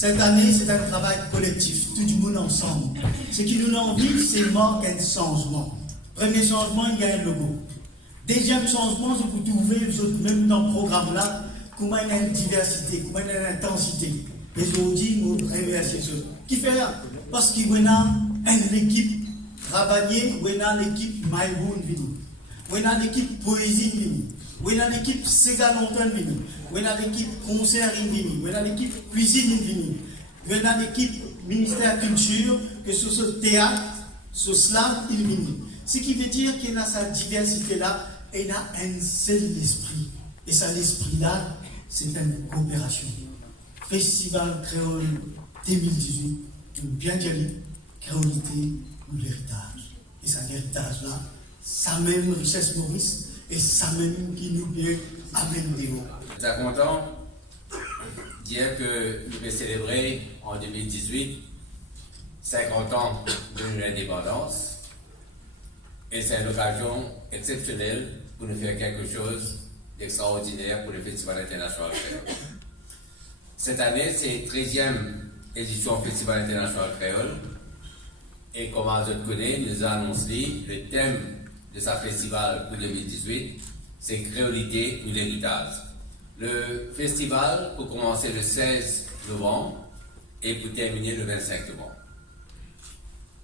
Cette année, c'est un travail collectif, tout le monde ensemble. Ce qui nous envie, c'est manque un changement. Premier changement, il y a un logo. Deuxième changement, c'est pour trouver, même dans le programme-là, comment il y a une diversité, comment il y a une intensité. Et aujourd'hui, nous remercions ceux qui fait là. Parce qu'il y a une équipe travaillée, il y a l'équipe Maïboun Vini, il y a l'équipe Poésie Vini, il y a l'équipe Sega Longtemps Vini, il y a l'équipe Concert Vini, il y a l'équipe Cuisine Vini, il y a l'équipe Ministère Culture, que ce soit théâtre, ce slam, il Vini. Ce qui veut dire qu'il y a cette diversité-là, et il y a un seul esprit. Et ça, l'esprit-là, c'est une coopération. Festival Créole 2018, bien joli, créolité ou l'héritage. Et ça, l'héritage-là, ça même richesse Maurice, et ça même qui nous vient amène des hauts. Je suis content de dire que nous allons célébrer en 2018 50 ans de l'indépendance. Et c'est une occasion exceptionnelle pour nous faire quelque chose d'extraordinaire pour le Festival international créole. Cette année, c'est la 13e édition du Festival international créole. Et comme vous le connaissez, nous annonçons le thème de ce festival pour 2018, c'est Créolité ou l'héritage. Le festival pour commencer le 16 novembre et pour terminer le 25 novembre.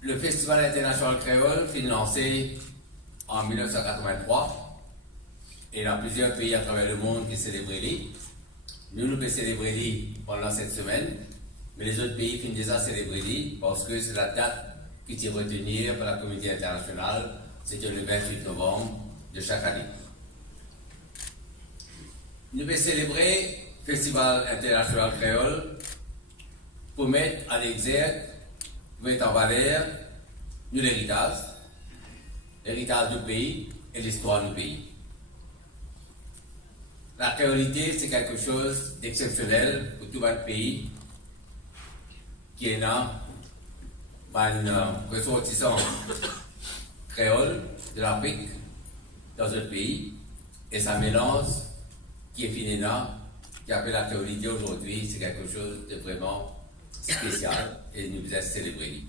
Le Festival international créole fut lancé en 1983 et il y a plusieurs pays à travers le monde qui célèbrent les. Nous pouvons célébrer pendant cette semaine, mais les autres pays finissent déjà célébrer parce que c'est la date qui est retenue par la communauté internationale, c'était le 28 novembre de chaque année. Nous pouvons célébrer le Festival international créole pour mettre à l'exergue, mettre en valeur l'héritage du pays et l'histoire du pays. La créolité, c'est quelque chose d'exceptionnel pour tout le pays qui est là, un ressortissant créole de l'Afrique dans un pays, et ça mélange qui est fini là, qui appelle la créolité aujourd'hui, c'est quelque chose de vraiment spécial et nous devons célébrer.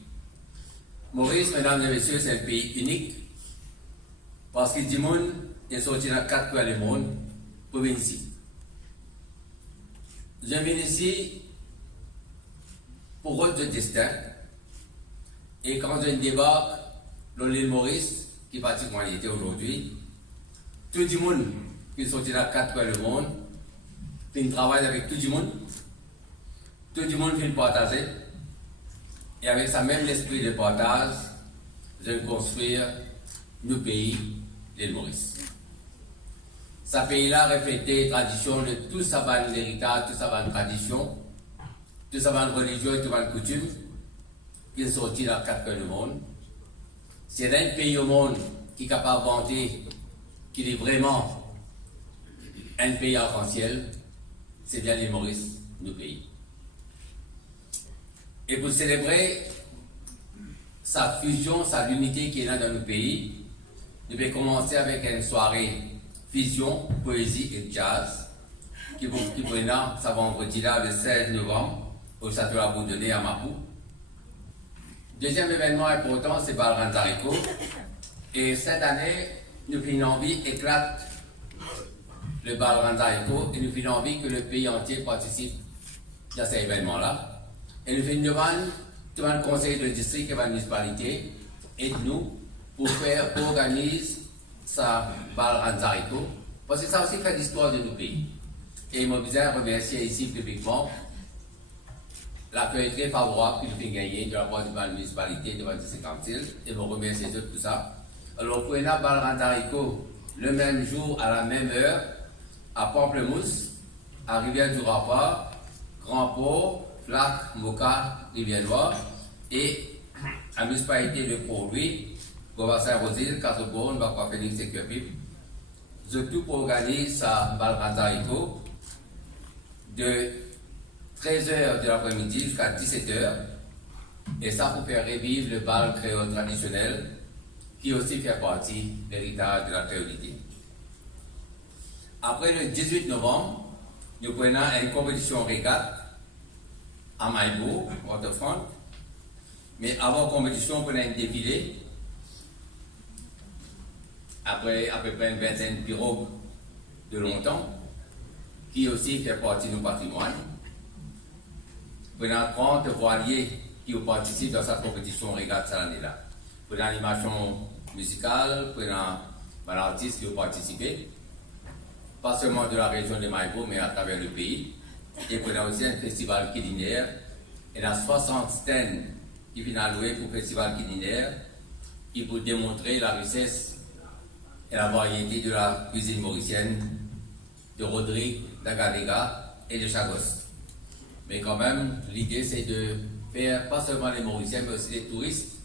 Maurice, mesdames et messieurs, c'est un pays unique parce qu'il dit monde, il est sorti dans 4 coins du monde pour venir ici. Je viens ici pour autre destin et quand je débarque dans l'île Maurice, qui est particulièrement aujourd'hui, tout le monde qui est sorti dans 4 coins du monde, il travaille avec tout le monde fait partager. Et avec ça même l'esprit de partage, je vais construire nos pays, l'île Maurice. Ce pays-là reflète les traditions de tout ça va l'héritage, tout ça va tradition, tout ça va religion et tout ça va coutume, qui est sorti dans 4 coins du monde. C'est un pays au monde qui est capable de vanter qu'il est vraiment un pays arc-en-ciel, c'est bien l'île Maurice, nos pays. Et pour célébrer sa fusion, sa unité qui est là dans nos pays, nous devons commencer avec une soirée fusion, poésie et jazz qui prendra ce vendredi là le 16 novembre au Château Abandonné à Mapou. Deuxième événement important, c'est Bal Ranzariko. Et cette année, nous avons une envie éclate le Bal Ranzariko et nous avons envie que le pays entier participe à cet événement-là. Et nous faisons une demande, tout le conseil de district et de la municipalité, aide-nous pour organiser ça Bal Ranzariko, parce que ça aussi fait l'histoire de nos pays. Et il m'a besoin de remercier ici publiquement l'accueil très favorable que nous avons gagné de la part de la municipalité de la district Cantil, et je remercie tout pour ça. Alors, pour Bal Ranzariko, le même jour, à la même heure, à Pamplemousse, à Rivière-du-Rapport, Grand-Port, Flac, Moka, Rivière-Noire, et à la municipalité de Port-Louis, Gova-Saint-Rosile, Casse-Borne, Bakwa-Félix et Curpip. Je tout pour organiser sa Bal Ranzariko de 13h de l'après-midi jusqu'à 17h, et ça pour faire revivre le bal créole traditionnel qui aussi fait partie de l'héritage de la créolité. Après le 18 novembre, nous prenons une compétition régate à Maïbo, Waterfront. Mais avant la compétition, on a un défilé. Après à peu près une vingtaine de pirogues de longtemps, qui aussi fait partie de nos patrimoine. On a 30 voiliers qui participent dans cette compétition régate cette année-là. On a l'animation musicale, on a l'artiste qui a participé, pas seulement de la région de Maïbo, mais à travers le pays. Et on a aussi un festival culinaire. Il y a 60 stands qui viennent alloués pour le festival culinaire, qui pour démontrer la richesse et la variété de la cuisine mauricienne de Rodrigue, d'Agadega et de Chagos. Mais quand même, l'idée c'est de faire pas seulement les Mauriciens, mais aussi les touristes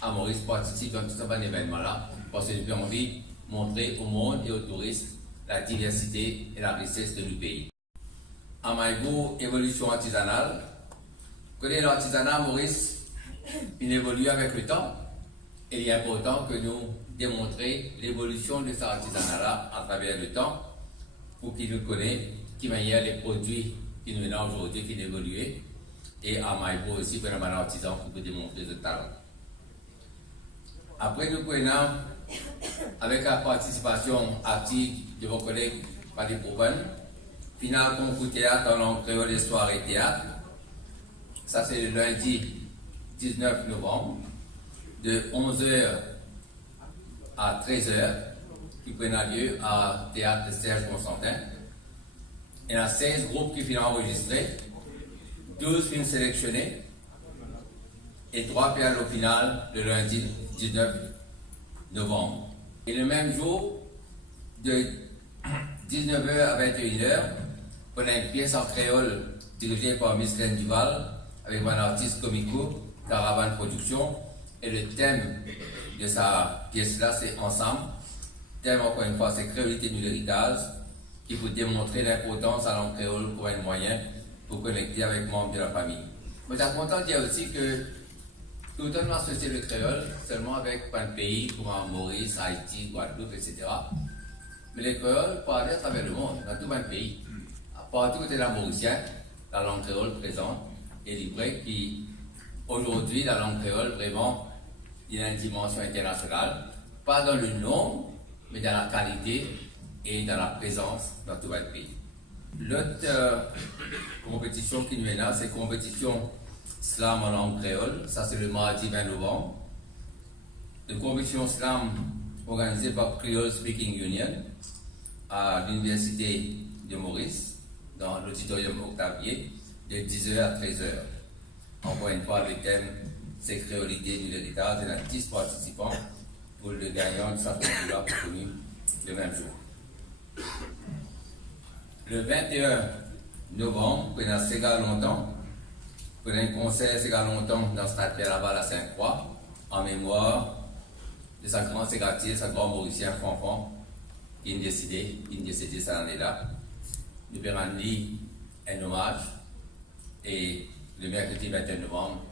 à Maurice participent dans tout cet événement-là, parce que j'ai envie de montrer au monde et aux touristes la diversité et la richesse de notre pays. À Maïbo, évolution artisanale. Connaît l'artisanat à Maurice, il évolue avec le temps. Et il est important que nous démontrions l'évolution de cet artisanat-là à travers le temps, pour qu'il nous connaisse, qui manière les produits qui nous viennent aujourd'hui, qui évoluent. Et à Maïbo aussi, pour un artisan qui peut démontrer ce talent. Après, nous prenons, avec la participation active de vos collègues Paddy Pouban, final concours théâtre en langue créole, histoire et théâtre. Ça, c'est le lundi 19 novembre, de 11h à 13h, qui prendra lieu à Théâtre Serge Constantin. Il y a 16 groupes qui viennent enregistrer, 12 films sélectionnés et 3 pièces au final le lundi 19 novembre. Et le même jour, de 19h à 21h, on a une pièce en créole dirigée par Miss Glenn Duval avec un artiste comico, Caravane Production. Et le thème de sa pièce-là, c'est Ensemble. Le thème, encore une fois, c'est créolité de l'héritage, qui peut démontrer l'importance à langue créole comme un moyen pour connecter avec les membres de la famille. Mais je suis content de dire aussi que tout le temps associé le créole seulement avec un pays comme Maurice, Haïti, Guadeloupe, etc. Mais les créoles parlent à travers le monde, dans tout un pays. Partout où est la Mauricien, la langue créole présente et livrée qui, aujourd'hui, la langue créole vraiment, il y a une dimension internationale, pas dans le nombre, mais dans la qualité et dans la présence dans tout le pays. L'autre compétition qui nous est là, c'est la compétition slam en langue créole. Ça, c'est le mardi 20 novembre. Une compétition slam organisée par Creole Speaking Union à l'Université de Maurice, dans l'auditorium Octavier, de 10h à 13h. Encore une fois, le thème, c'est créolité de l'héritage et la 10 participants pour le gagnant de sa concours connu le même jour. Le 21 novembre, on a Ségal longtemps, on a un concert Ségal longtemps dans le stade Pierre-Laval à Sainte-Croix, en mémoire de sa grande ségatier, sa grand Mauricien Fanfan, qui est décédé cette année-là. Nous pouvons rendre un hommage et le mercredi 21 novembre,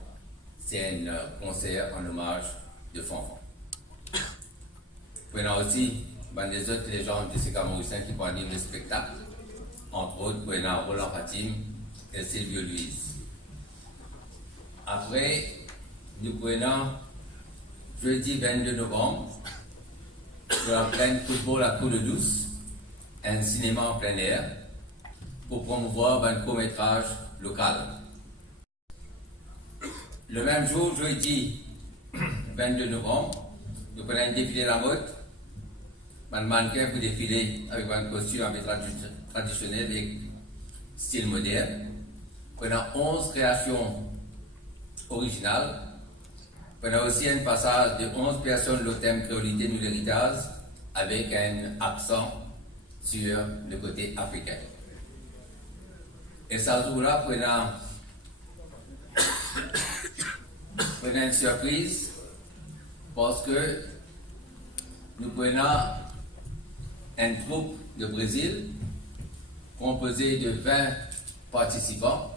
c'est un concert en hommage de Fanfan. On a aussi des autres légendes de Ségal Mauricien qui vont animer le spectacle. Entre autres, on a Roland Fatim et Sylvio Louise. Après, nous prenons jeudi 22 novembre, pour la pleine football à Cour de Douce, un cinéma en plein air, pour promouvoir un court-métrage local. Le même jour, jeudi 22 novembre, nous prenons un défilé de la mode, un mannequin pour défiler avec un costume un peu traditionnel et style moderne. On a 11 créations originales. On a aussi un passage de 11 personnes le thème créolité de l'héritage avec un accent sur le côté africain. Et ça jour-là, on a une surprise parce que nous prenons une troupe de Brésil composée de 20 participants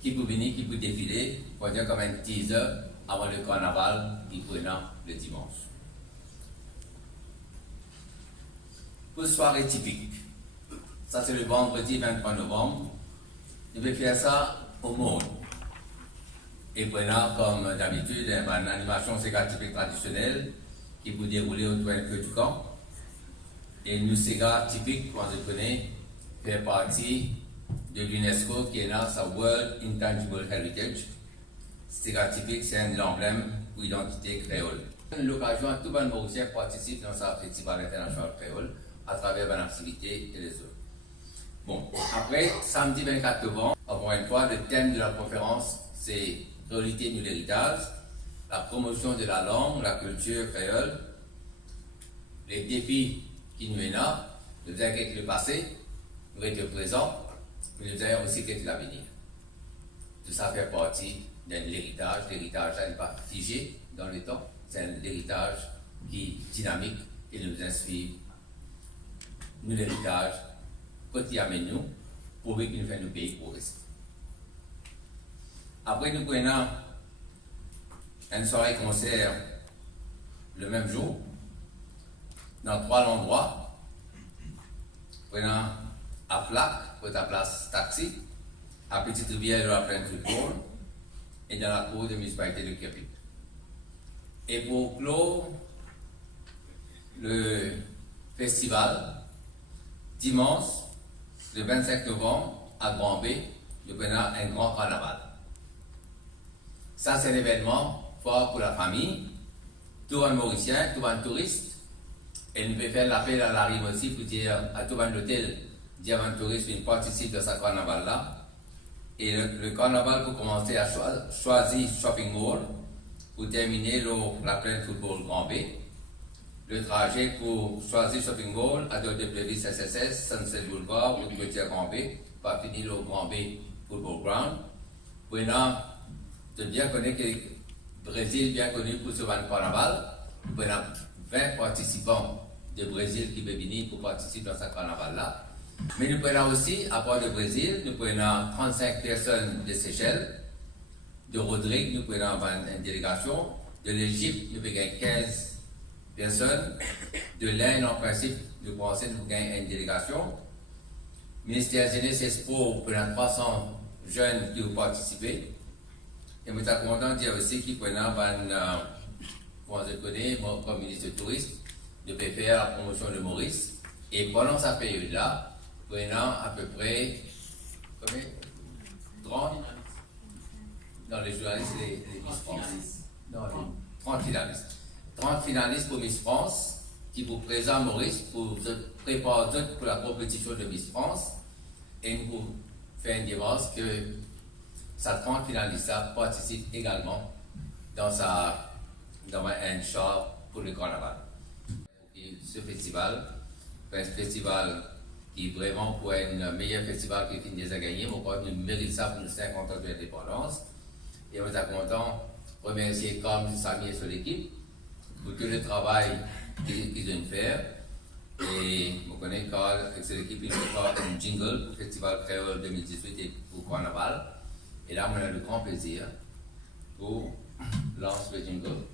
qui peuvent venir, qui peuvent défiler, pour dire comme un teaser avant le carnaval qui prenant le dimanche. Pour soirée typique, ça c'est le vendredi 23 novembre, je vais faire ça au monde. Et prenant comme d'habitude une animation Sega typique traditionnelle qui vous dérouler autour d'un peu du camp. Et nous Sega typique, quand vous connaissez, fait partie de l'UNESCO qui est là, sa World Intangible Heritage. Sega typique, c'est l'emblème pour l'identité créole. L'occasion à tout le monde Mauricien participe dans sa festival international créole à travers une activité et les autres. Bon, après, samedi 24 novembre, encore une fois, le thème de la conférence, c'est Réalité de l'héritage, la promotion de la langue, la culture créole, les défis qui nous mènent, nous avons avec le passé, nous sommes présent, mais nous avons aussi avec l'avenir. Tout ça fait partie d'un héritage. L'héritage n'est pas figé dans le temps, c'est un héritage qui est dynamique et nous inspire. Nous, l'héritage, quand il amène nous, pour que nous faisons nos pays progresser. Après, nous prenons une soirée concert le même jour, dans 3 endroits. Prenons à Flac, pour la place Taxi, à Petite Rivière de la Plaine Football, et dans la cour de municipalité de Québec. Et pour clore le festival, dimanche, le 25 novembre, à Grand-B, nous prenons un grand carnaval. Ça, c'est un événement fort pour la famille, tout un Mauricien, tout un touriste. Et nous pouvons faire l'appel à la rive aussi pour dire à tout un hôtel, dire à un touriste qu'il participe de ce carnaval-là. Et le carnaval, pour commencer à choisir Shopping Mall, pour terminer la Plaine Football Grand B. Le trajet pour choisir Shopping Mall à WWSSS, Sunset Boulevard, ou Gauthier Grand B, pour finir au Grand B Football Ground. Maintenant, de bien connaître que le Brésil est bien connu pour ce carnaval. Nous avons 20 participants de Brésil qui peuvent venir pour participer dans ce carnaval-là. Mais nous prenons aussi, à part du Brésil, nous prenons 35 personnes de Seychelles. De Rodrigue, nous prenons une délégation. De l'Égypte, nous prenons 15 personnes. De l'Inde, en principe, nous pensons que nous prenons une délégation. Ministère Jeunesse et Sport, nous prenons 300 jeunes qui ont participé. Et nous sommes contents de dire aussi qu'ils prennent comme je connais, moi, comme ministre de Tourisme, de faire la promotion de Maurice. Et pendant cette période-là, prenant à peu près combien 30 dans les journalistes et les Miss France. Non, les 30 finalistes. 30 finalistes pour Miss France qui vous présentent Maurice pour se préparer pour la compétition de Miss France et nous faire une démarche que ces 30 finalistes participent également dans un show pour le carnaval. Et ce festival, c'est un festival qui est vraiment pour un meilleur festival qui finit déjà gagné, mais encore nous mérite ça pour nos 50 ans de l'indépendance. Et on est content de remercier comme Samy et son équipe pour tout le travail qu'ils ont fait. Et je connais Carl avec son équipe, il fait un jingle pour le Festival Créole 2018 et pour Carnaval. Et là, on a le grand plaisir pour lancer le jingle.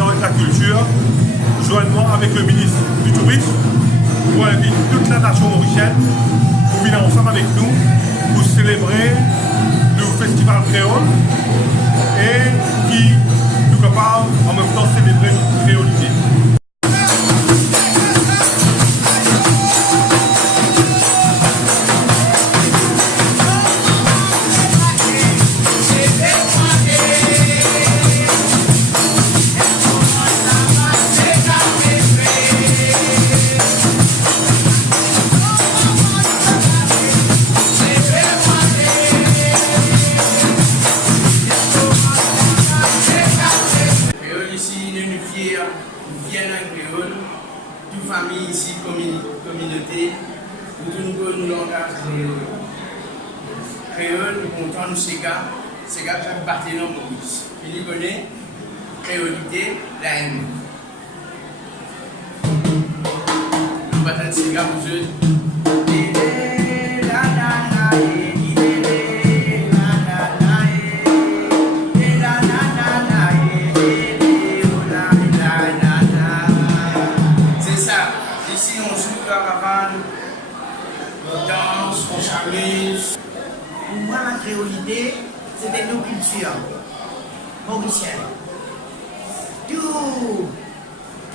président de la culture, joindement avec le ministre du tourisme, pour inviter toute la nation mauricienne pour venir ensemble avec nous pour célébrer le festival créole et qui nous capable en même temps célébrer notre créolité. Famille ici, communauté, nous langage créole, nous comptons nous Sega qui fait partie de nos Maurice. Il connaît créolité, la haine. Nous battons Sega pour eux. Pour moi, la créolité, c'était nos cultures mauriciennes.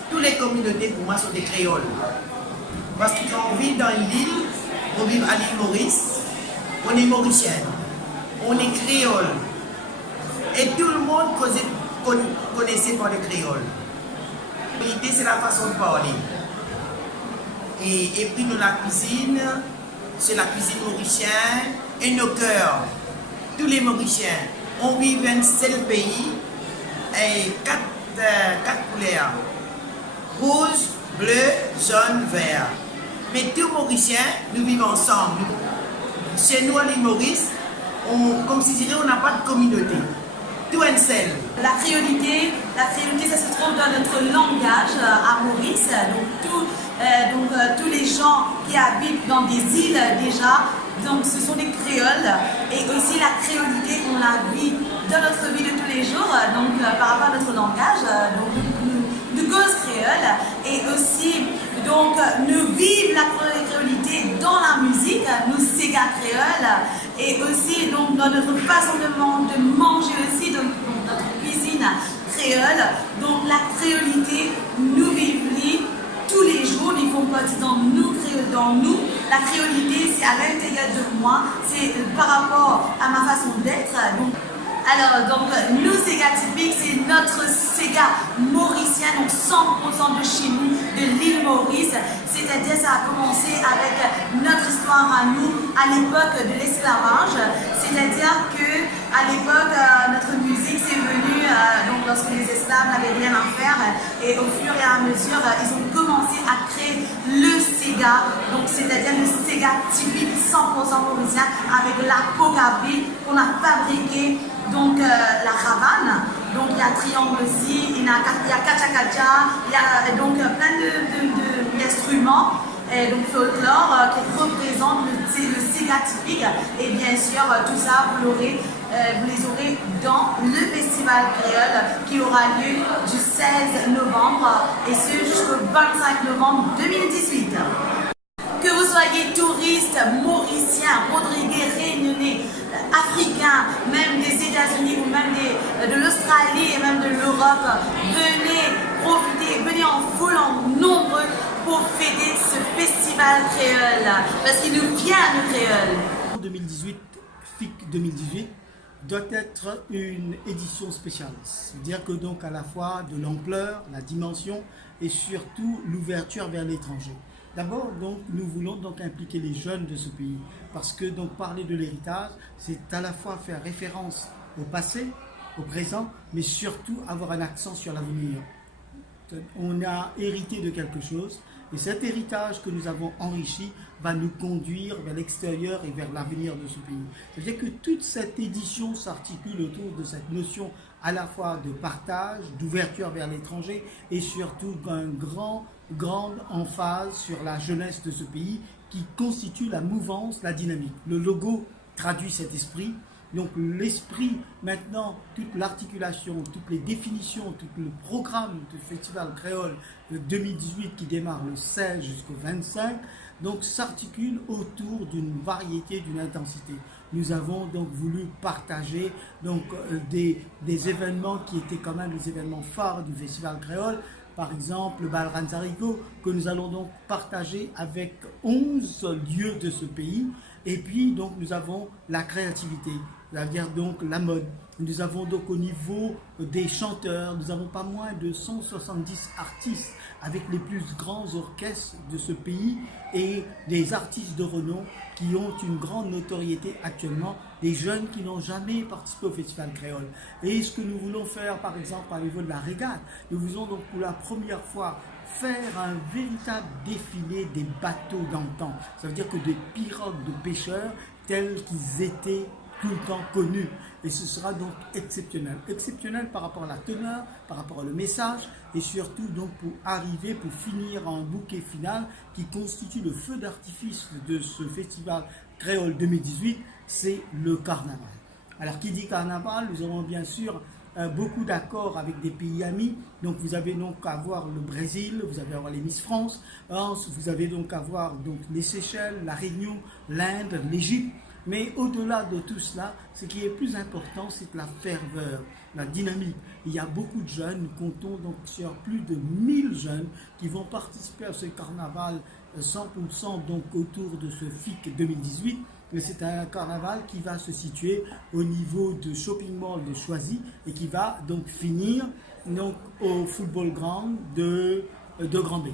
Toutes les communautés, pour moi, sont des créoles. Parce que quand on vit dans l'île, on vit à l'île Maurice, on est mauricienne, on est créole. Et tout le monde connaissait par le créole. La créolité, c'est la façon de parler. Et puis, nous, la cuisine, c'est la cuisine mauricienne et nos cœurs. Tous les Mauriciens, on vit dans un seul pays et quatre couleurs. Rouge, bleu, jaune, vert. Mais tous Mauriciens, nous vivons ensemble. Chez nous, à l'île Maurice, comme si je dirais, on n'a pas de communauté. Tout un seul. La créolité, ça se trouve dans notre langage à Maurice. Donc, tous les gens qui habitent dans des îles déjà, donc ce sont des créoles. Et aussi la créolité, on la vit dans notre vie de tous les jours, donc par rapport à notre langage. Donc, nous cause créole. Et aussi, donc, nous vivons la créolité dans la musique, nous Sega créole. Et aussi, donc, dans notre façon de manger aussi, donc, notre cuisine créole. Donc, la créolité, nous vivons tous les jours, ils font partie dans nous, dans nous. La créolité, c'est à l'intérieur de moi, c'est par rapport à ma façon d'être. Alors, donc, nous, Sega typique, c'est notre Sega mauricien, donc 100% de chez nous, de l'île Maurice. C'est-à-dire, ça a commencé avec notre histoire à nous, à l'époque de l'esclavage. C'est-à-dire qu'à l'époque, notre musique, c'est venu, donc, lorsque les esclaves n'avaient rien à faire. Et au fur et à mesure, ils ont commencé à créer le Sega, donc c'est-à-dire le Sega typique 100% mauricien, avec la cocabi qu'on a fabriqué. Donc la ravane, donc il y a triangle aussi, il y a kacha-kacha, il y a donc plein d'instruments, et donc folklore qui représente le Sega typique. Et bien sûr, tout ça, vous les aurez dans le festival créole qui aura lieu du 16 novembre et ce jusqu'au 25 novembre 2018. Que vous soyez touriste, mauricien, rodriguais, réunionnais, africain, même des États-Unis ou même de l'Australie et même de l'Europe, venez profiter, venez en foule, en nombreux pour fêter ce festival créole, parce qu'il nous vient de créole. 2018, FIC 2018, doit être une édition spéciale. C'est-à-dire que donc à la fois de l'ampleur, la dimension et surtout l'ouverture vers l'étranger. D'abord, donc, nous voulons donc impliquer les jeunes de ce pays, parce que donc parler de l'héritage, c'est à la fois faire référence au passé, au présent, mais surtout avoir un accent sur l'avenir. On a hérité de quelque chose, et cet héritage que nous avons enrichi va nous conduire vers l'extérieur et vers l'avenir de ce pays. C'est-à-dire que toute cette édition s'articule autour de cette notion à la fois de partage, d'ouverture vers l'étranger, et surtout d'un grande emphase sur la jeunesse de ce pays qui constitue la mouvance, la dynamique. Le logo traduit cet esprit. Donc l'esprit, maintenant, toute l'articulation, toutes les définitions, tout le programme du Festival Créole 2018 qui démarre le 16 jusqu'au 25, donc s'articule autour d'une variété, d'une intensité. Nous avons donc voulu partager donc, des événements qui étaient quand même les événements phares du Festival Créole. Par exemple, le Bal Ranzarico, que nous allons donc partager avec 11 lieux de ce pays. Et puis, donc, nous avons la créativité, c'est-à-dire donc la mode. Nous avons donc au niveau des chanteurs, nous avons pas moins de 170 artistes avec les plus grands orchestres de ce pays et des artistes de renom qui ont une grande notoriété actuellement, des jeunes qui n'ont jamais participé au Festival Créole. Et ce que nous voulons faire, par exemple, au niveau de la régate, nous voulons donc pour la première fois faire un véritable défilé des bateaux d'antan. Ça veut dire que des pirogues de pêcheurs tels qu'ils étaient tout le temps connus. Et ce sera donc exceptionnel. Exceptionnel par rapport à la teneur, par rapport au message et surtout donc pour arriver, pour finir en bouquet final qui constitue le feu d'artifice de ce festival Créole 2018, c'est le carnaval. Alors qui dit carnaval, nous avons bien sûr beaucoup d'accords avec des pays amis. Donc vous avez donc à voir le Brésil, vous avez à voir les Miss France, vous avez donc à voir donc les Seychelles, la Réunion, l'Inde, l'Égypte. Mais au-delà de tout cela, ce qui est plus important, c'est la ferveur, la dynamique. Il y a beaucoup de jeunes, nous comptons donc sur plus de 1000 jeunes qui vont participer à ce carnaval 100% donc autour de ce FIC 2018. Mais c'est un carnaval qui va se situer au niveau de Shopping Mall de Choisy et qui va donc finir donc, au Football Ground de Grand B.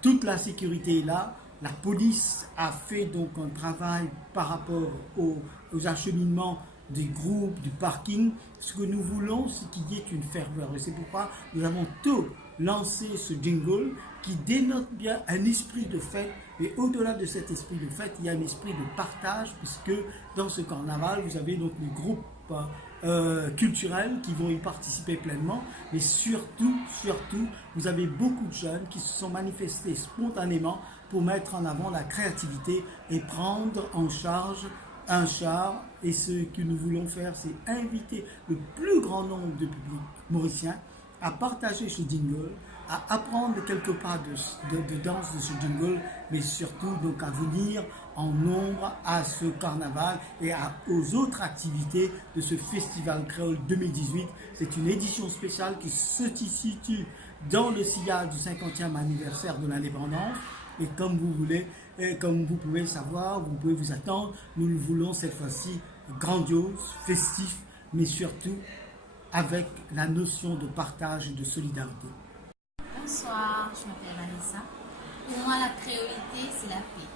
Toute la sécurité est là. La police a fait donc un travail par rapport aux acheminements des groupes, du parking. Ce que nous voulons, c'est qu'il y ait une ferveur. Et c'est pourquoi nous avons tout lancé ce jingle qui dénote bien un esprit de fête. Et au-delà de cet esprit de fête, il y a un esprit de partage, puisque dans ce carnaval, vous avez donc les groupes culturels qui vont y participer pleinement. Mais surtout, vous avez beaucoup de jeunes qui se sont manifestés spontanément pour mettre en avant la créativité et prendre en charge un char. Et ce que nous voulons faire, c'est inviter le plus grand nombre de publics mauriciens à partager ce jingle, à apprendre quelques pas de danse de ce jingle, mais surtout donc à venir en nombre à ce carnaval et aux autres activités de ce Festival Créole 2018. C'est une édition spéciale qui se situe dans le sillage du 50e anniversaire de l'indépendance. Et comme vous voulez, et comme vous pouvez savoir, vous pouvez vous attendre, nous le voulons cette fois-ci grandiose, festif, mais surtout avec la notion de partage et de solidarité. Bonsoir, je m'appelle Vanessa. Pour moi, la créolité, c'est la paix.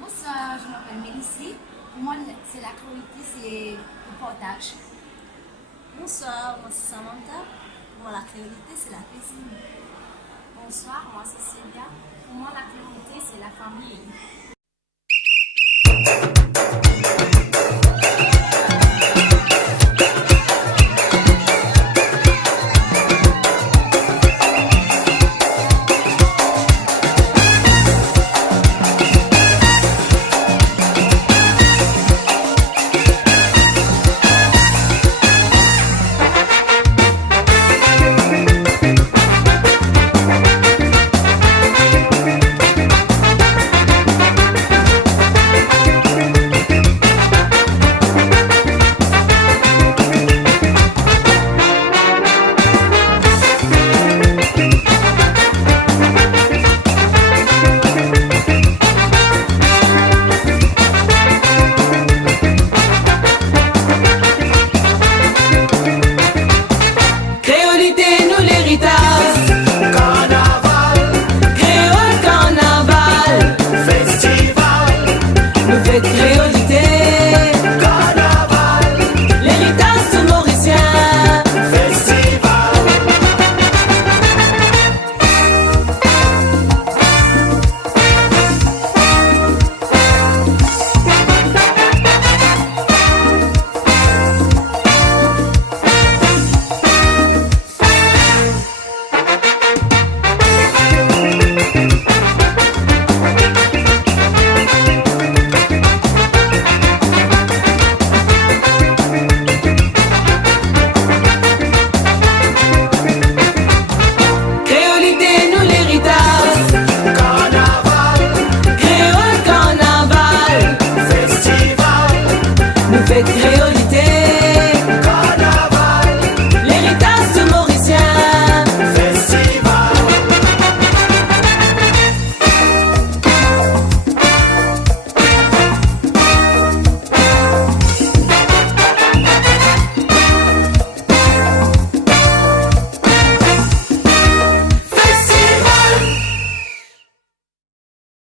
Bonsoir, je m'appelle Mélissie. Pour moi, c'est la créolité, c'est le partage. Bonsoir, moi c'est Samantha. Pour moi, la créolité, c'est la cuisine. Bonsoir, moi c'est Célia. Pour moi, la créolité, c'est la famille.